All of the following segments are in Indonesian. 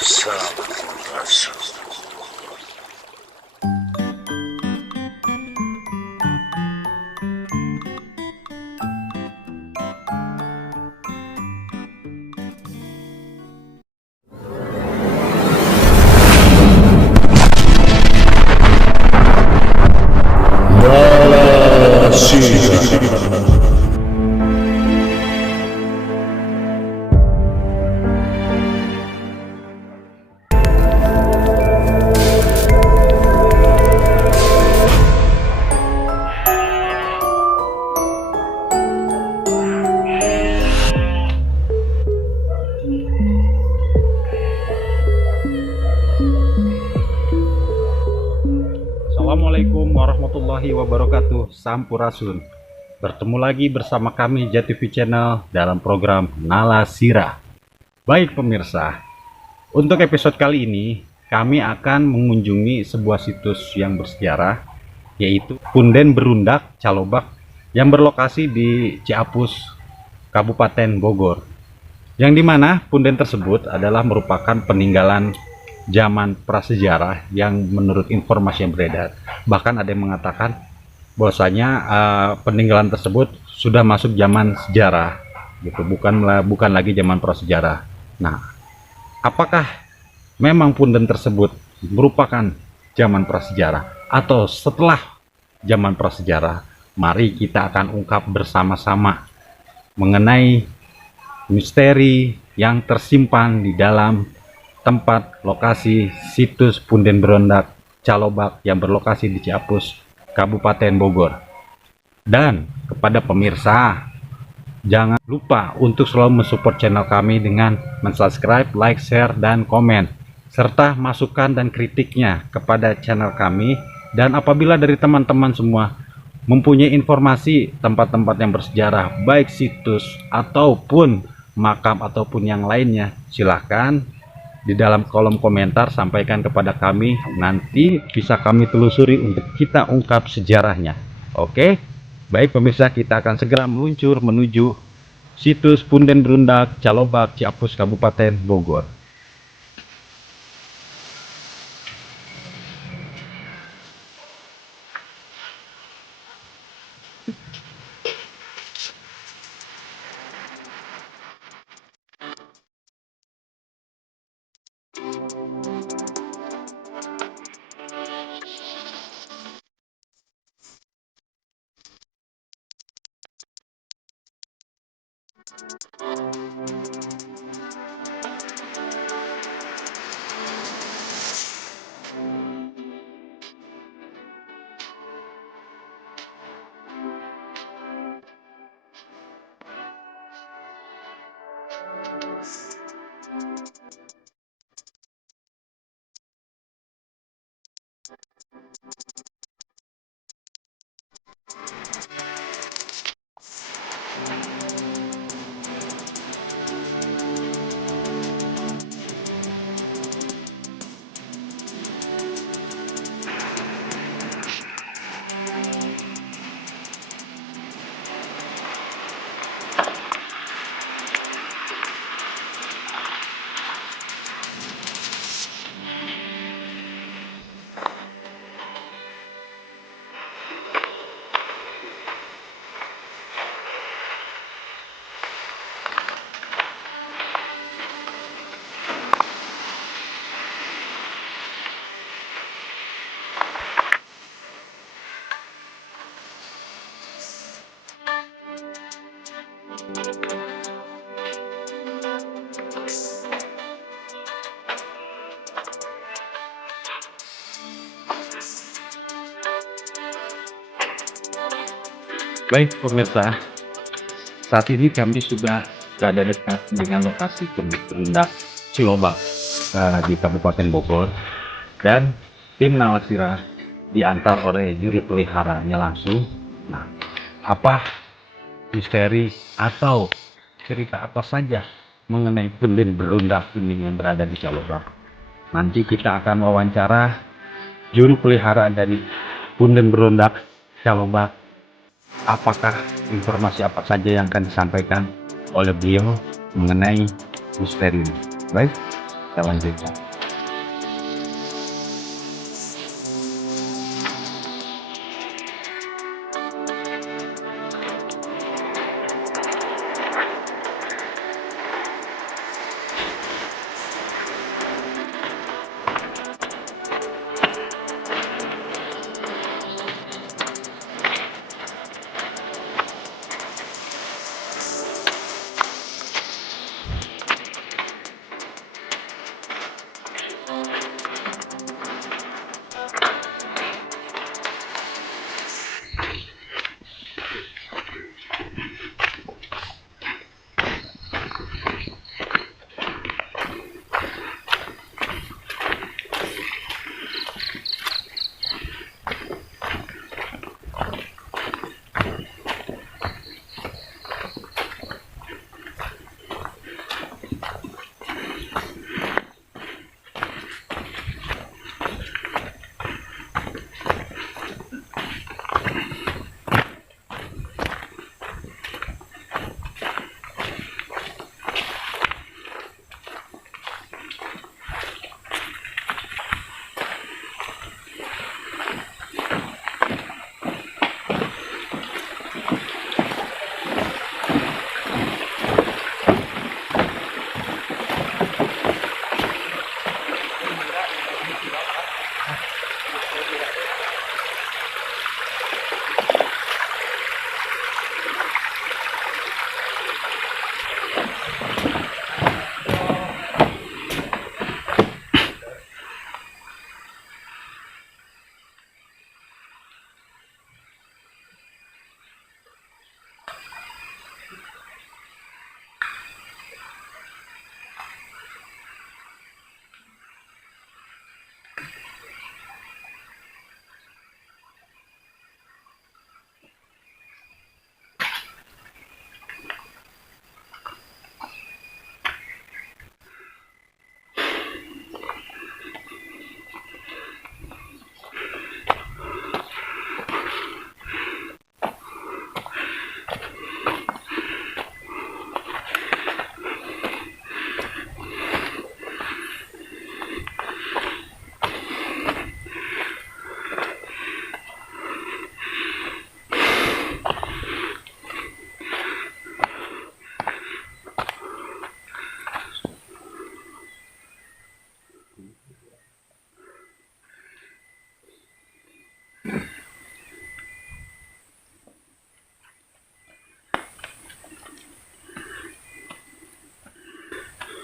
Sampurasun. Assalamualaikum warahmatullahi wabarakatuh. Sampurasun. Bertemu lagi bersama kami JTV Channel dalam program Nala Sirah. Baik pemirsa, untuk episode kali ini kami akan mengunjungi sebuah situs yang bersejarah, yaitu Punden Berundak Calobak yang berlokasi di Ciapus, Kabupaten Bogor. Yang dimana punden tersebut adalah merupakan peninggalan zaman prasejarah yang menurut informasi yang beredar, bahkan ada yang mengatakan bahwasanya peninggalan tersebut sudah masuk zaman sejarah gitu, bukan lagi zaman prasejarah. Nah, apakah memang punden tersebut merupakan zaman prasejarah atau setelah zaman prasejarah? Mari kita akan ungkap bersama-sama mengenai misteri yang tersimpan di dalam tempat lokasi situs Punden Berundak Calobak yang berlokasi di Ciapus, Kabupaten Bogor. Dan kepada pemirsa, jangan lupa untuk selalu mensupport channel kami dengan mensubscribe, like, share, dan komen, serta masukan dan kritiknya kepada channel kami. Dan apabila dari teman-teman semua mempunyai informasi tempat-tempat yang bersejarah, baik situs ataupun makam ataupun yang lainnya, silahkan di dalam kolom komentar sampaikan kepada kami, nanti bisa kami telusuri untuk kita ungkap sejarahnya. Oke, baik pemirsa, kita akan segera meluncur menuju situs Punden Berundak Calobak Ciapus Kabupaten Bogor. Baik pemirsa, saat ini kami sudah berada dekat dengan lokasi Punden Berundak Calobak di Kabupaten Bogor, dan tim Nala Sirah diantar oleh juru peliharanya langsung. Nah, apa misteri atau cerita apa saja mengenai Punden Berundak ini yang berada di Calobak? Nanti kita akan wawancara juru pelihara dari Punden Berundak Calobak. Apakah informasi apa saja yang akan disampaikan oleh beliau mengenai misteri ini? Baik, kita lanjutkan.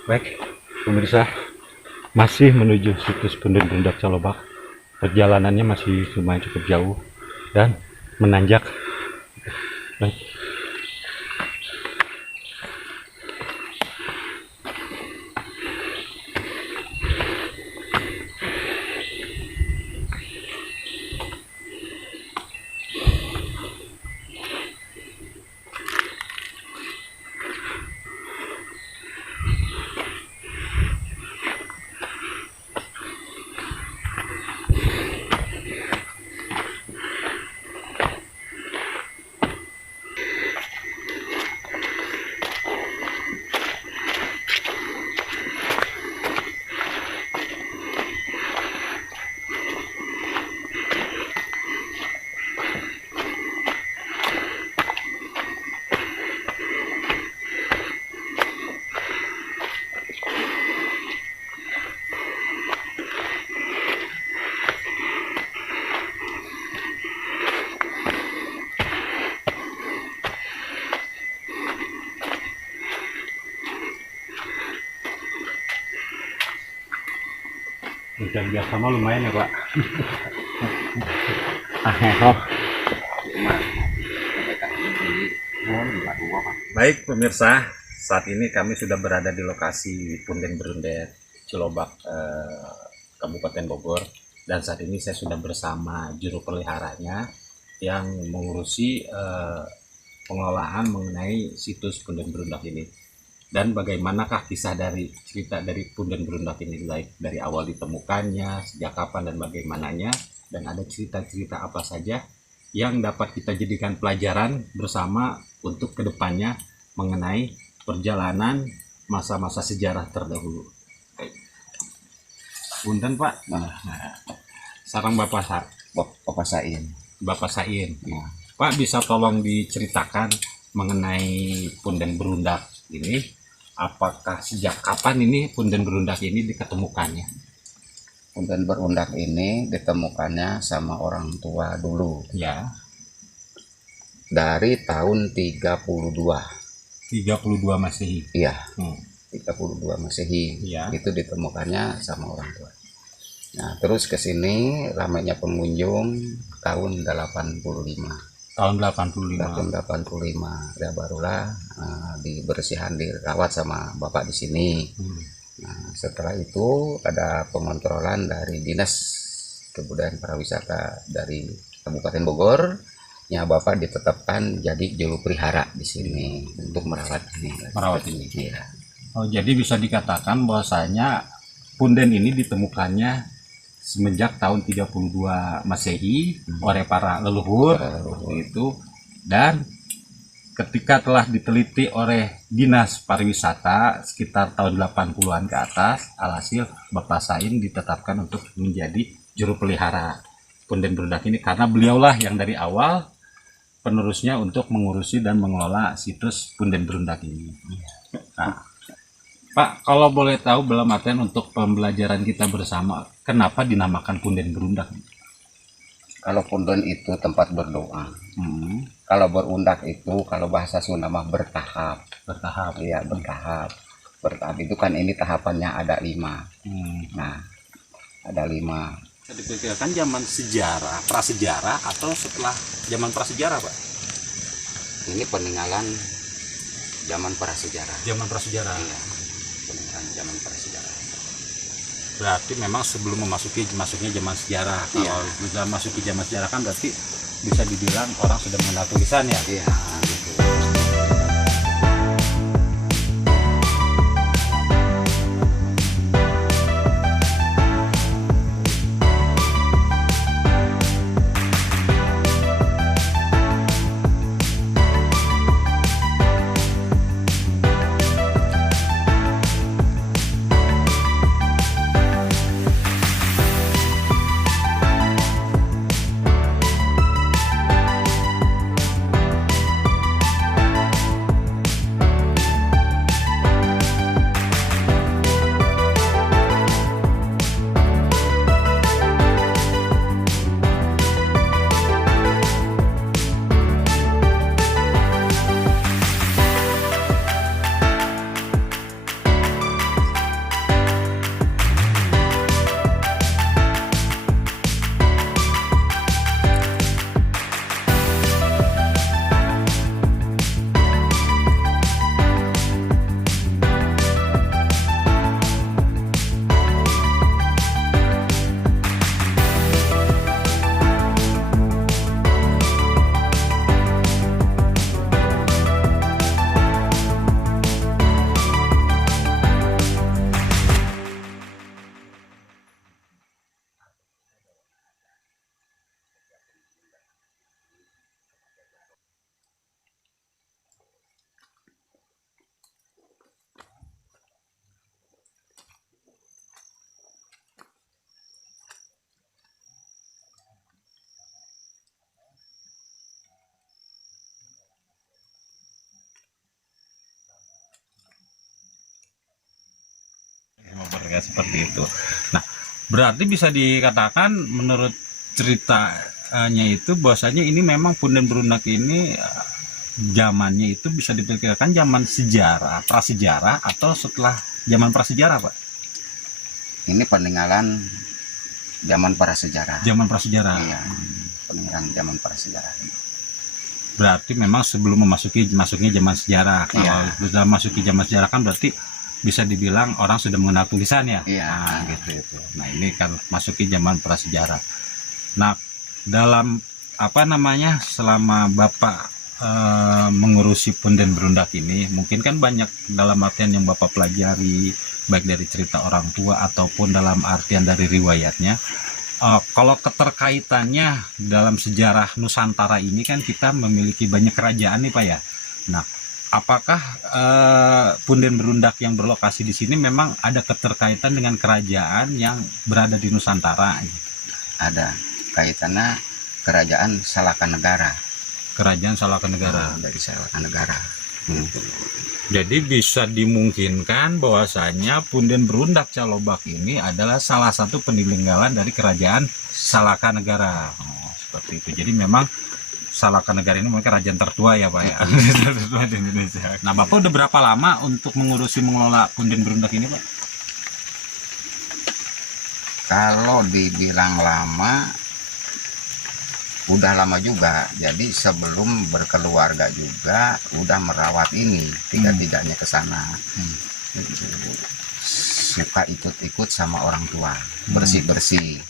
Baik, pemirsa, masih menuju situs Punden Berundak Calobak. Perjalanannya masih lumayan cukup jauh dan menanjak. Baik. Hujan biasa mah lumayan ya Pak. Baik pemirsa, saat ini kami sudah berada di lokasi Punden Berundak Cilobak, Kabupaten Bogor, dan saat ini saya sudah bersama juru peliharanya yang mengurusi pengelolaan mengenai situs Punden Berundak ini. Dan bagaimanakah kisah dari cerita dari Punden Berundak ini, baik dari awal ditemukannya, sejak kapan dan bagaimananya, dan ada cerita-cerita apa saja yang dapat kita jadikan pelajaran bersama untuk kedepannya mengenai perjalanan masa-masa sejarah terdahulu. Punten Pak. Nah, Sarang Bapak Sain. Bapak Sain. Nah, Pak, bisa tolong diceritakan mengenai punden berundak ini? Apakah sejak kapan ini punden berundak ini diketemukannya? punten berundak ini ditemukannya sama orang tua dulu Ya, dari tahun 32. 32 Masehi. Iya, Hmm. 32 Masehi. Iya. Itu ditemukannya sama orang tua. Nah, terus ke sini ramainya pengunjung tahun 85. Tahun 85. Tahun 85 ya barulah dibersihan, dirawat sama bapak di sini. Hmm. Nah, setelah itu ada pengontrolan dari Dinas Kebudayaan Pariwisata dari Kabupaten Bogor. Ya, bapak ditetapkan jadi juru pelihara di sini untuk merawat ini. Merawat ini. Iya. Oh, jadi bisa dikatakan bahwasanya punden ini ditemukannya semenjak tahun 32 Masehi oleh para leluhur itu, dan ketika telah diteliti oleh Dinas Pariwisata sekitar tahun 80-an ke atas, alhasil Bapak Sain ditetapkan untuk menjadi juru pelihara punden berundak ini karena beliaulah yang dari awal penerusnya untuk mengurusi dan mengelola situs punden berundak ini. Nah, Pak, kalau boleh tahu dalam artian untuk pembelajaran kita bersama, kenapa dinamakan punden berundak? Kalau punden itu tempat berdoa. Hmm, Kalau berundak itu kalau bahasa Sunda mah bertahap. bertahap. Iya, bertahap. Bertahap itu kan ini tahapannya ada 5. Nah, ada 5. Bisa diperkirakan zaman sejarah, prasejarah atau setelah zaman prasejarah, Pak? Ini peninggalan zaman prasejarah. Zaman prasejarah. Iya, peninggalan zaman prasejarah. Berarti memang sebelum masuknya zaman sejarah. Iya. Kalau sudah masuki zaman sejarah kan berarti bisa dibilang orang sudah mengenal tulisan ya. Iya, gitu. Seperti itu. Nah, berarti bisa dikatakan menurut ceritanya itu bahwasanya ini memang punden berundak ini zamannya itu bisa diperkirakan zaman sejarah, prasejarah atau setelah zaman prasejarah, Pak? Ini peninggalan zaman prasejarah. Zaman prasejarah. Iya, peninggalan zaman prasejarah. Berarti memang sebelum masuknya zaman sejarah. Kalau Iya. sudah masuki zaman sejarah kan berarti bisa dibilang orang sudah mengenal tulisan ya. Iya. Nah, gitu itu. Nah, ini kan masuki zaman prasejarah. Nah, dalam selama Bapak mengurusi punden berundak ini, mungkin kan banyak dalam artian yang Bapak pelajari, baik dari cerita orang tua ataupun dalam artian dari riwayatnya. Kalau keterkaitannya dalam sejarah Nusantara ini kan kita memiliki banyak kerajaan nih Pak ya. Nah, Apakah Punden Berundak yang berlokasi di sini memang ada keterkaitan dengan kerajaan yang berada di Nusantara? Ada kaitannya kerajaan Salakanegara. Kerajaan Salakanegara. Dari Salakanegara. Jadi bisa dimungkinkan bahwasanya Punden Berundak Calobak ini adalah salah satu peninggalan dari kerajaan Salakanegara. Seperti itu. Jadi memang Salakanegara ini mungkin kerajaan tertua ya Pak ya. Tertua di Indonesia. Nah Bapak udah berapa lama untuk mengelola Punden Berundak ini Pak? Kalau dibilang lama, udah lama juga. Jadi sebelum berkeluarga juga udah merawat ini, tiga-tiganya ke sana. Suka ikut-ikut sama orang tua, bersih-bersih.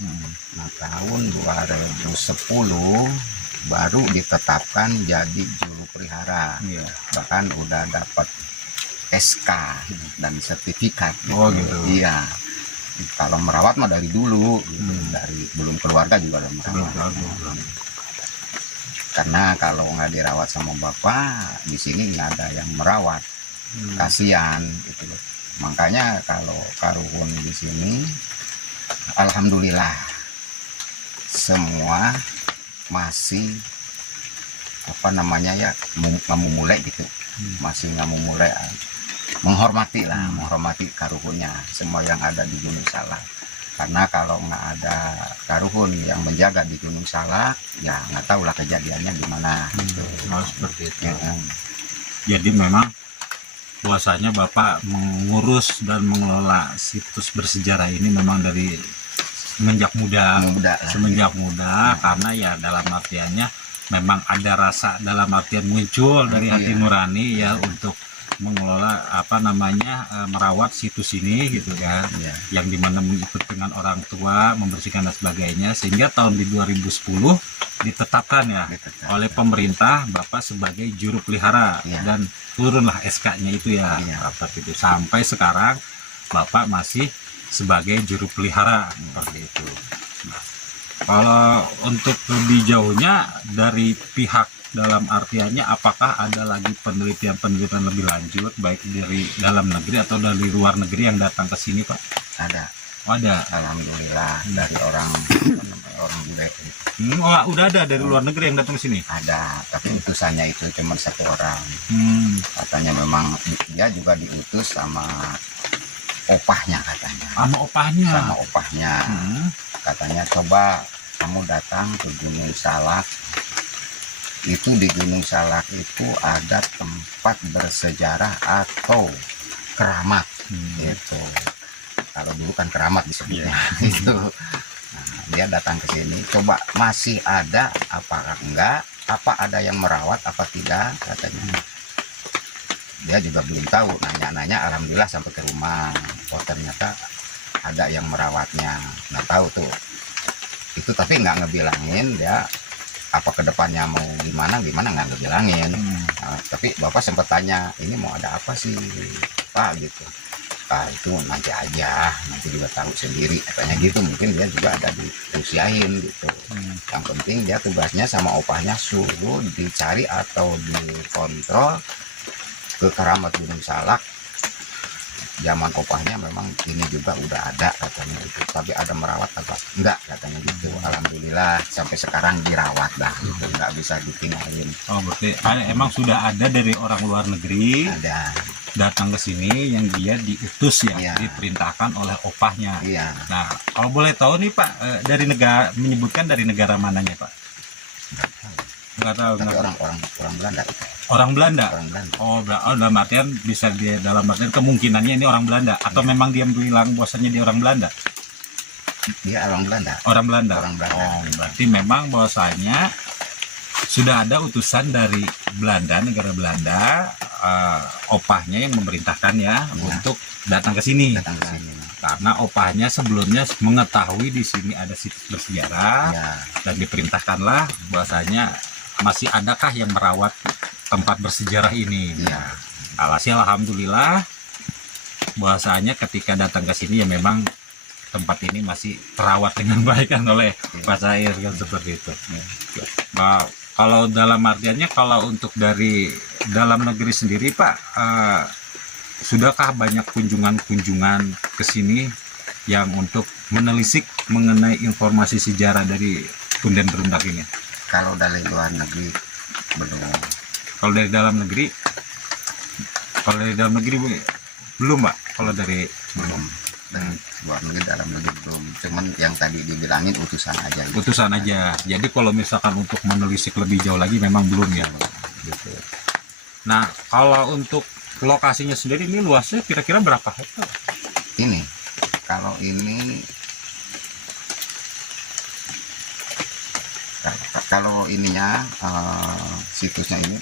Nah tahun 2010 baru ditetapkan jadi juru pelihara. Bahkan udah dapat SK dan sertifikat. Oh gitu. Iya. Kalau merawat mah dari dulu, dari belum keluarga juga udah merawat. Karena kalau nggak dirawat sama bapak, di sini nggak ada yang merawat, kasihan gitu loh. Makanya kalau Karuhun di sini, alhamdulillah semua masih apa namanya ya nggak memulai gitu, masih nggak memulai, menghormati lah, menghormati Karuhunnya semua yang ada di Gunung Salak. Karena kalau nggak ada Karuhun yang menjaga di Gunung Salak, ya nggak tahu lah kejadiannya gimana. Seperti itu. Jadi memang puasanya Bapak mengurus dan mengelola situs bersejarah ini memang dari semenjak muda, karena ya dalam artiannya memang ada rasa, dalam artian muncul dari hati nurani ya untuk mengelola apa namanya merawat situs ini gitu kan, yang dimana mengikut dengan orang tua, membersihkan dan sebagainya, sehingga tahun di 2010 ditetapkan ya oleh pemerintah Bapak sebagai juru pelihara dan turunlah SK-nya itu ya Bapak itu, sampai sekarang Bapak masih sebagai juru pelihara seperti itu. Nah, kalau untuk lebih jauhnya dari pihak dalam artiannya, apakah ada lagi penelitian lebih lanjut baik dari dalam negeri atau dari luar negeri yang datang ke sini Pak? Ada. Ada. Alhamdulillah dari orang bule. Udah ada dari luar negeri yang datang ke sini? Ada, tapi utusannya itu cuma satu orang. Katanya memang dia juga diutus sama opahnya katanya. Sama opahnya. Katanya coba kamu datang ke Gunung Salak. Itu di Gunung Salak itu ada tempat bersejarah atau keramat gitu. Kalau dulu kan keramat disebutnya itu. Nah, dia datang ke sini, coba masih ada apakah enggak, apa ada yang merawat apa tidak katanya. Dia juga belum tahu, nanya-nanya, alhamdulillah sampai ke rumah, oh ternyata ada yang merawatnya. Nah tahu tuh itu, tapi nggak ngebilangin dia apa kedepannya mau gimana nggak ngebilangin. Nah, tapi bapak sempat tanya, ini mau ada apa sih Pak gitu. Itu nanti aja, nanti juga tahu sendiri katanya gitu. Mungkin dia juga ada diusiain gitu. Yang penting dia tugasnya sama opahnya suruh dicari atau dikontrol ke keramat Gunung Salak. Zaman opahnya memang ini juga udah ada katanya gitu, tapi ada merawat apa enggak katanya gitu. Alhamdulillah sampai sekarang dirawat dah gitu, nggak bisa ditinggalin. Oh berarti emang sudah ada dari orang luar negeri ada datang ke sini yang dia diutus ya, diperintahkan oleh opahnya. Nah kalau boleh tahu nih Pak, dari negara, menyebutkan dari negara mananya Pak? Nggak tahu. Tapi orang Belanda itu. Orang Belanda. Oh, dalam artian bisa dia, dalam artian kemungkinannya ini orang Belanda atau memang dia bilang bahwasanya dia orang Belanda? Dia orang Belanda. Orang Belanda. Oh, berarti memang bahwasanya sudah ada utusan dari Belanda, negara Belanda, opahnya yang memerintahkan untuk datang ke sini. Karena opahnya sebelumnya mengetahui di sini ada situs bersejarah dan diperintahkanlah bahwasanya masih adakah yang merawat tempat bersejarah ini. Alhasil alhamdulillah bahwasanya ketika datang ke sini ya memang tempat ini masih terawat dengan baik kan oleh Pak Sair kan, seperti itu. Nah, kalau dalam artiannya kalau untuk dari dalam negeri sendiri Pak, sudahkah banyak kunjungan-kunjungan ke sini yang untuk menelisik mengenai informasi sejarah dari Punden Berundak ini? Kalau dari luar negeri belum. Kalau dari dalam negeri, belum Pak. Kalau dari Belum. Dan luar negeri, dalam negeri belum. Cuman yang tadi dibilangin utusan aja. Gitu. utusan aja. Jadi kalau misalkan untuk menelisik lebih jauh lagi memang belum ya. Gitu. Nah, kalau untuk lokasinya sendiri ini luasnya kira-kira berapa hektar? Ini kalau ini kalau ininya situsnya ini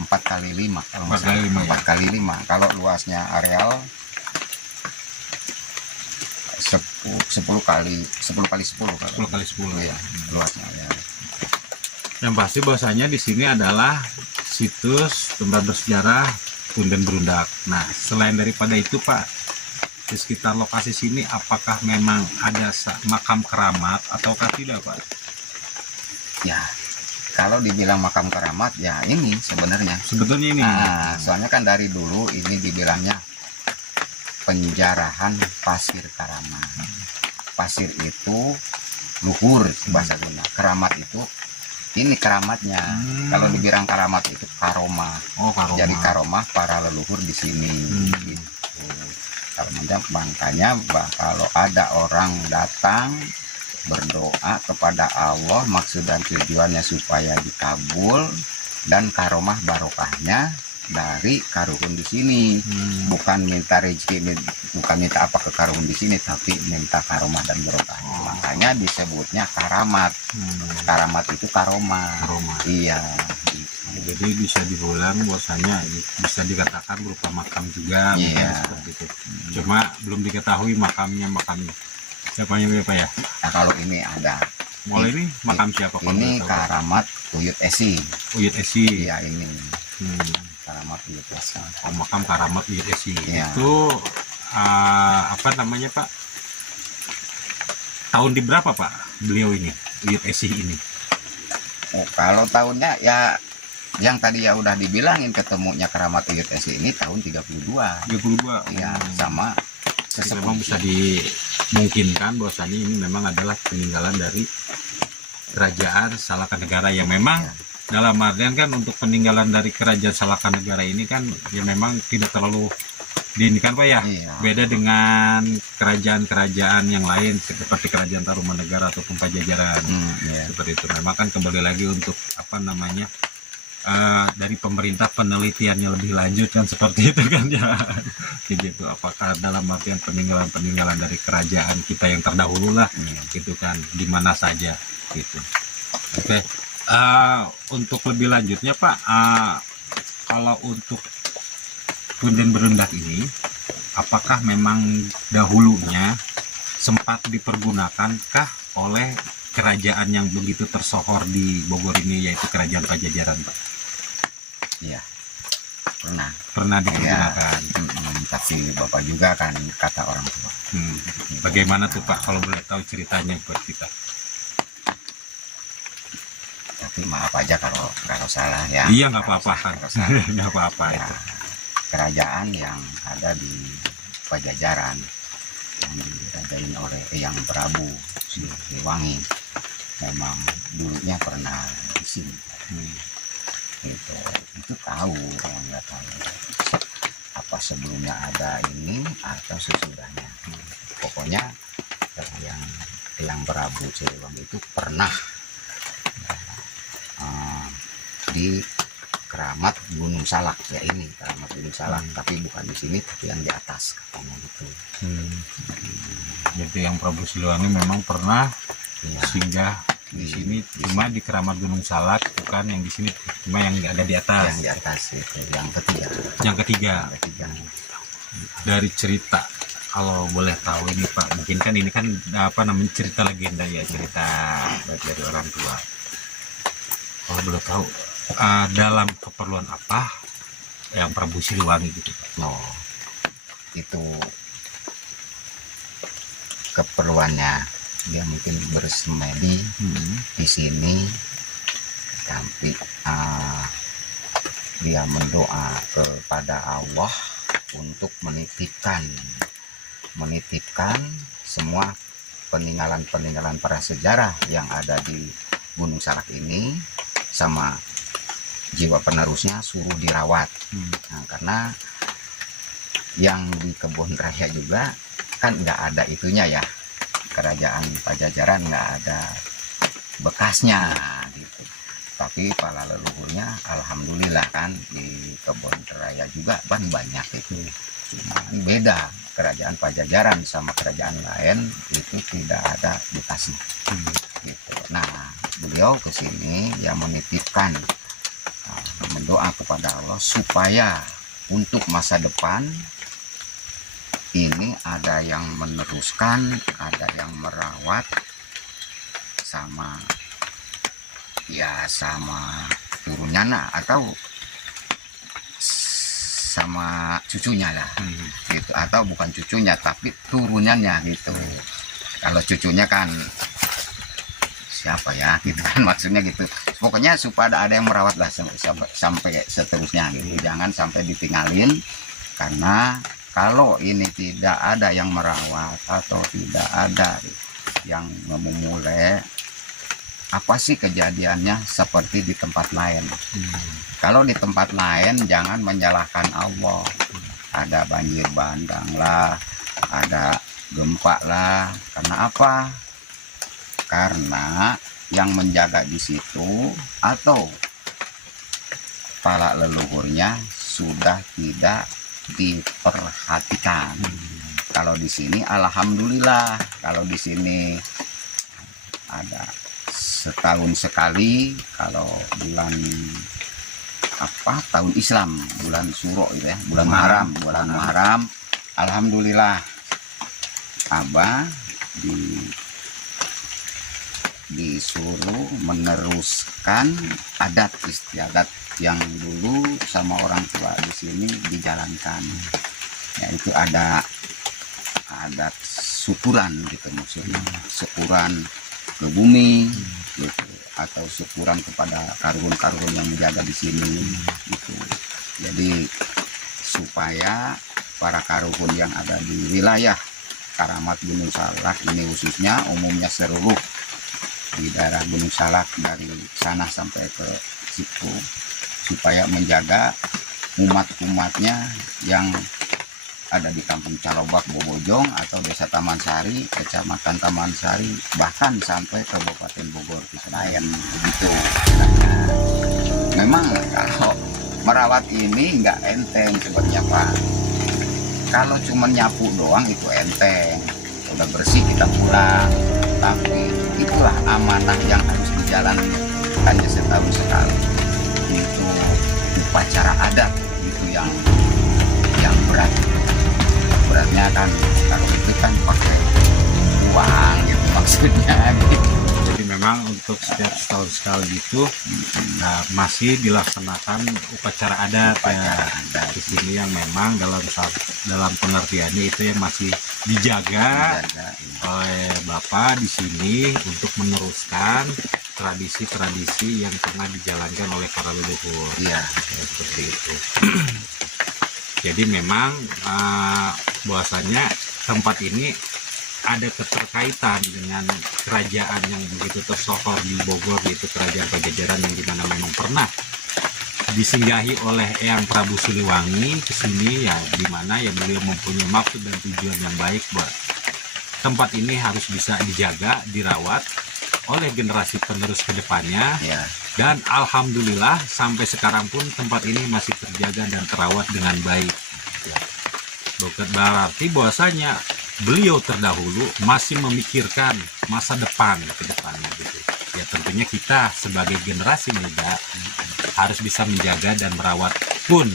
4x5 kalau nggak salah. 4x5 kalau luasnya areal 10 kali 10 10 kali 10 ya luasnya ya. Yang pasti bahwasanya di sini adalah situs tempat bersejarah Punden Berundak. Nah, selain daripada itu Pak, di sekitar lokasi sini apakah memang ada makam keramat ataukah tidak Pak? Ya, kalau dibilang makam keramat ya ini sebenarnya. Sebetulnya ini. Nah, soalnya kan dari dulu ini dibilangnya penjarahan pasir karamat. Pasir itu luhur bahasa Sunda. Keramat itu ini keramatnya. Kalau dibilang keramat itu karomah. Oh, karomah. Jadi karomah para leluhur di sini. Gitu. Makanya kalau ada orang datang berdoa kepada Allah, maksud dan tujuannya supaya dikabul, dan karomah barokahnya dari karuhun di sini. Bukan minta rezeki, bukan minta apa ke karuhun di sini, tapi minta karomah dan barokah. Makanya disebutnya karamat. Karamat itu karomah. Iya. Jadi bisa diulang bahwasanya bisa dikatakan berupa makam juga. Iya. Seperti itu. Cuma belum diketahui makamnya siapanya Pak ya. Nah, kalau ini ada. Mulai ini makam siapa? Ini karamat Uyut Esi. Uyut Esi. Iya ini. Karamat Uyut Esi. Oh, makam karamat Uyut Esi. Iya. Itu apa namanya Pak? Tahun di berapa Pak beliau ini, Uyut Esi ini? Oh, kalau tahunnya ya yang tadi ya udah dibilangin, ketemunya keramat Uyut Esi ini tahun 32. 32. Iya, sama Jadi memang bisa dimungkinkan bahwasanya ini memang adalah peninggalan dari kerajaan Salaka Negara yang memang dalam artian kan untuk peninggalan dari kerajaan Salaka Negara ini kan ya memang tidak terlalu diinikan Pak ya. Iya. Beda dengan kerajaan-kerajaan yang lain seperti kerajaan Tarumanegara ataupun Pajajaran. Iya. Seperti itu memang kan kembali lagi untuk apa namanya dari pemerintah penelitiannya lebih lanjut kan seperti itu kan ya. Gitu, apakah dalam artian peninggalan dari kerajaan kita yang terdahulu lah gitu kan di mana saja gitu. Oke. Untuk lebih lanjutnya Pak, kalau untuk Punden Berundak ini apakah memang dahulunya sempat dipergunakankah oleh kerajaan yang begitu tersohor di Bogor ini, yaitu kerajaan Pajajaran Pak? Iya, pernah dipergunakan. Tapi Bapak juga kan kata orang tua. Bagaimana tuh Pak kalau boleh tahu ceritanya buat kita? Tapi maaf aja kalau salah ya. Iya, nggak apa-apa kan. Nggak apa-apa Ya, itu. kerajaan yang ada di Pajajaran yang dirajain oleh yang Prabu Siliwangi memang dulunya pernah di sini. Itu tahu, yang nggak tahu apa sebelumnya ada ini atau sesudahnya. Pokoknya yang Prabu Siliwangi itu pernah di Keramat Gunung Salak ya, ini Keramat Gunung Salak, tapi bukan di sini, tapi yang di atas katanya gitu. Jadi yang Prabu Siliwangi memang pernah Ya, singgah di sini, cuma di Keramat Gunung Salak, bukan yang di sini, cuma yang ada di atas. yang di atas itu yang ketiga. Yang ketiga. Dari cerita, kalau boleh tahu ini Pak, mungkin kan ini kan apa namanya cerita legenda ya, cerita dari orang tua. Kalau boleh tahu dalam keperluan apa yang Prabu Siliwangi gitu Pak? Oh, itu keperluannya dia mungkin bersemedi di sini tapi dia mendoa kepada Allah untuk menitipkan semua peninggalan para sejarah yang ada di Gunung Salak ini, sama jiwa penerusnya suruh dirawat. Nah, karena yang di Kebun Raya juga kan nggak ada itunya ya, kerajaan Pajajaran nggak ada bekasnya gitu. Tapi para leluhurnya alhamdulillah kan di Kebun Raya juga banyak itu. Cuma beda, kerajaan Pajajaran sama kerajaan lain itu tidak ada bekasnya gitu. Nah, beliau kesini yang menitipkan, mendoa kepada Allah supaya untuk masa depan ini ada yang meneruskan, ada yang merawat, sama turunnya atau sama cucunya lah gitu, atau bukan cucunya tapi turunannya gitu. Kalau cucunya kan siapa ya gitu kan, maksudnya gitu. Pokoknya supaya ada yang merawat lah sampai seterusnya gitu, jangan sampai ditinggalin. Karena kalau ini tidak ada yang merawat atau tidak ada yang memulai, apa sih kejadiannya seperti di tempat lain. Kalau di tempat lain jangan menyalahkan Allah. Ada banjir bandang lah, ada gempa lah. Karena apa? Karena yang menjaga di situ atau para leluhurnya sudah tidak diperhatikan. Kalau di sini alhamdulillah, kalau di sini ada setahun sekali, kalau bulan tahun Islam, bulan Suro itu ya, bulan Muharram, alhamdulillah Abah disuruh meneruskan adat istiadat yang dulu sama orang tua di sini dijalankan, yaitu ada adat syukuran gitu, maksudnya syukuran ke bumi gitu, atau syukuran kepada karun-karun yang menjaga di sini gitu. Jadi supaya para karun yang ada di wilayah Karamat Gunung Salak ini khususnya, umumnya seluruh di daerah Gunung Salak dari sana sampai ke situ, supaya menjaga umat-umatnya yang ada di Kampung Calobak, Bobojong, atau Desa Taman Sari, Kecamatan Taman Sari, bahkan sampai Kabupaten Bogor, Senayan, begitu. Memang kalau merawat ini nggak enteng sebenarnya Pak. Kalau cuma nyapu doang itu enteng, udah bersih kita pulang. Tapi itulah amanah yang harus dijalani hanya setahun sekali. Itu upacara adat itu yang berat. Beratnya kan kalau itu kan pakai uang gitu maksudnya gitu. Jadi memang untuk setiap setahun sekali itu masih dilaksanakan upacara adat di sini, yang memang dalam pengertiannya itu yang masih dijaga oleh Bapak di sini untuk meneruskan tradisi-tradisi yang pernah dijalankan oleh para leluhur. Iya, seperti itu. Jadi memang bahwasanya tempat ini ada keterkaitan dengan kerajaan yang begitu tersohor di Bogor, yaitu kerajaan Pajajaran, yang dimana memang pernah disinggahi oleh Eyang Prabu Siliwangi ke sini, ya dimana ya beliau mempunyai maksud dan tujuan yang baik buat tempat ini harus bisa dijaga, dirawat oleh generasi penerus ke depannya. Ya. Dan alhamdulillah sampai sekarang pun tempat ini masih terjaga dan terawat dengan baik. Berarti bahwasanya beliau terdahulu masih memikirkan masa depan ke depannya gitu. Ya tentunya kita sebagai generasi muda harus bisa menjaga dan merawat pun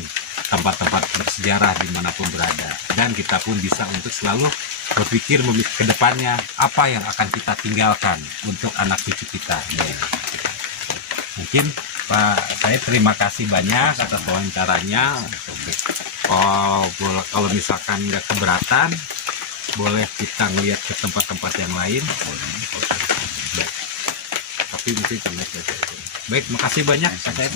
tempat-tempat bersejarah dimanapun berada. Dan kita pun bisa untuk selalu berpikir ke depannya apa yang akan kita tinggalkan untuk anak cucu kita. Mungkin Pak, saya terima kasih banyak atas wawancaranya. Kalau misalkan nggak keberatan, boleh kita ngelihat ke tempat-tempat yang lain. Tapi mungkin cuma saja. Baik, makasih banyak Kak Said.